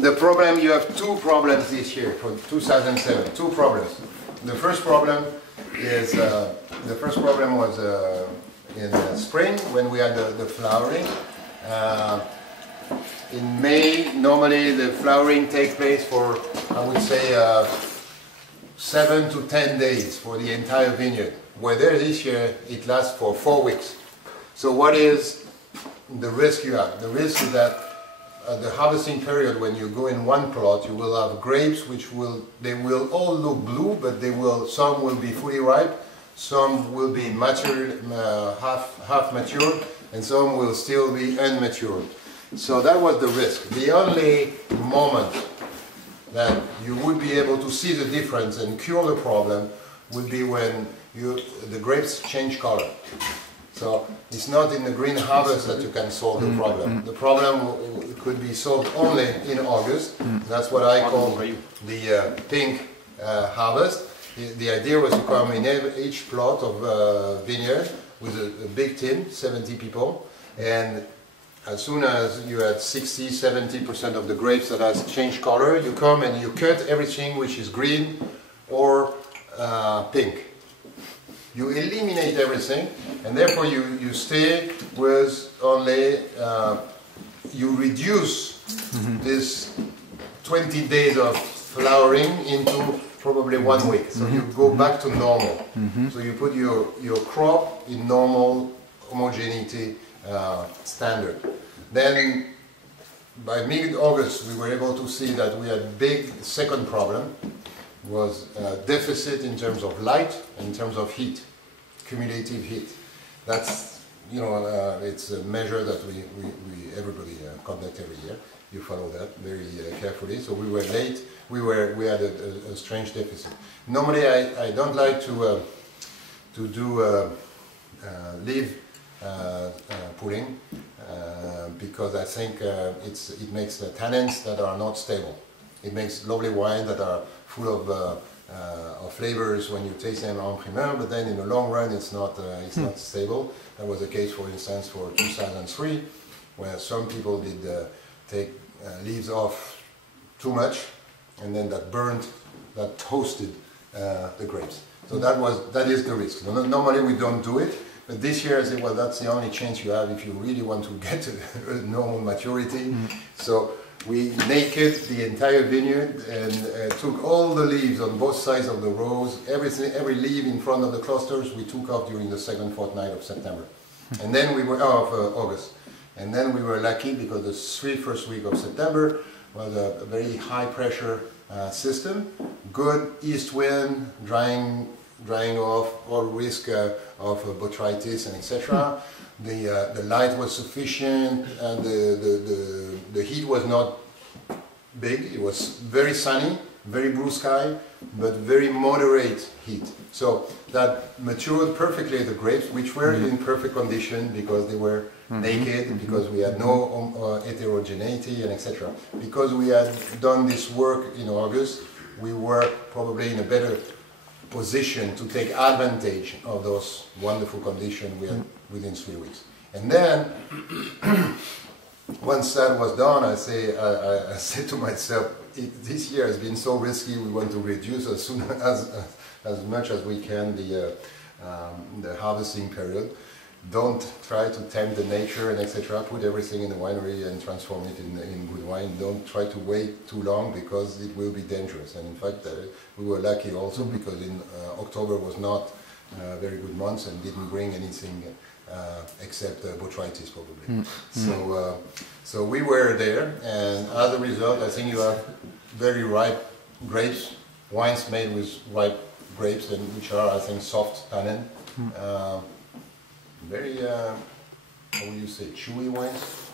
The problem, you have two problems this year for 2007. Two problems. The first problem is was in spring when we had the flowering. In May, normally the flowering takes place for, I would say, 7 to 10 days for the entire vineyard. Where there this year, it lasts for 4 weeks. So what is the risk you have? The risk is that at the harvesting period, when you go in one plot, you will have grapes which will all look blue, but some will be fully ripe, some will be matured, half matured, and some will still be unmatured. So that was the risk. The only moment that you would be able to see the difference and cure the problem would be when the grapes change color. So it's not in the green harvest that you can solve the problem. The problem could be solved only in August. That's what I call the pink harvest. The idea was to come in each plot of vineyard with a big team, 70 people, and as soon as you had 60–70% of the grapes that has changed color, you come and you cut everything which is green or pink. You eliminate everything, and therefore you stay with only, you reduce this 20 days of flowering into probably 1 week. So you go back to normal. So you put your crop in normal homogeneity standard. Then by mid-August we were able to see that we had big second problem. Was deficit in terms of light and in terms of heat, cumulative heat. That's, it's a measure that everybody conduct every year. You follow that very carefully. So we were late. We had a strange deficit. Normally, I don't like to do leaf pulling because I think it makes the tannins that are not stable. It makes lovely wine that are full of flavors when you taste them en primeur, but then in the long run it's not stable. That was the case, for instance, for 2003, where some people did take leaves off too much, and then that toasted the grapes. So that is the risk. Normally we don't do it, but this year I said, well, that's the only chance you have if you really want to get a normal maturity. So we naked the entire vineyard and took all the leaves on both sides of the rows, every leaf in front of the clusters we took off during the second fortnight of September. And then we were of August. And then we were lucky because the first week of September was a very high pressure system, good east wind, drying off all risk of botrytis and etc. The light was sufficient, and the heat was not big. It was very sunny, very blue sky, but very moderate heat. So that matured perfectly the grapes, which were in perfect condition because they were naked, because we had no heterogeneity and etc. Because we had done this work in August, we were probably in a better position to take advantage of those wonderful conditions we had within 3 weeks. And then, once that was done, I said to myself, this year has been so risky, we want to reduce as much as we can the harvesting period. Don't try to tempt the nature and etc. Put everything in the winery and transform it in good wine. Don't try to wait too long because it will be dangerous. And in fact, we were lucky also because in October was not a very good month and didn't bring anything except botrytis probably. So we were there, and as a result, I think you have very ripe grapes, wines made with ripe grapes, and which are, I think, soft tannin. Very, how would you say, chewy wines?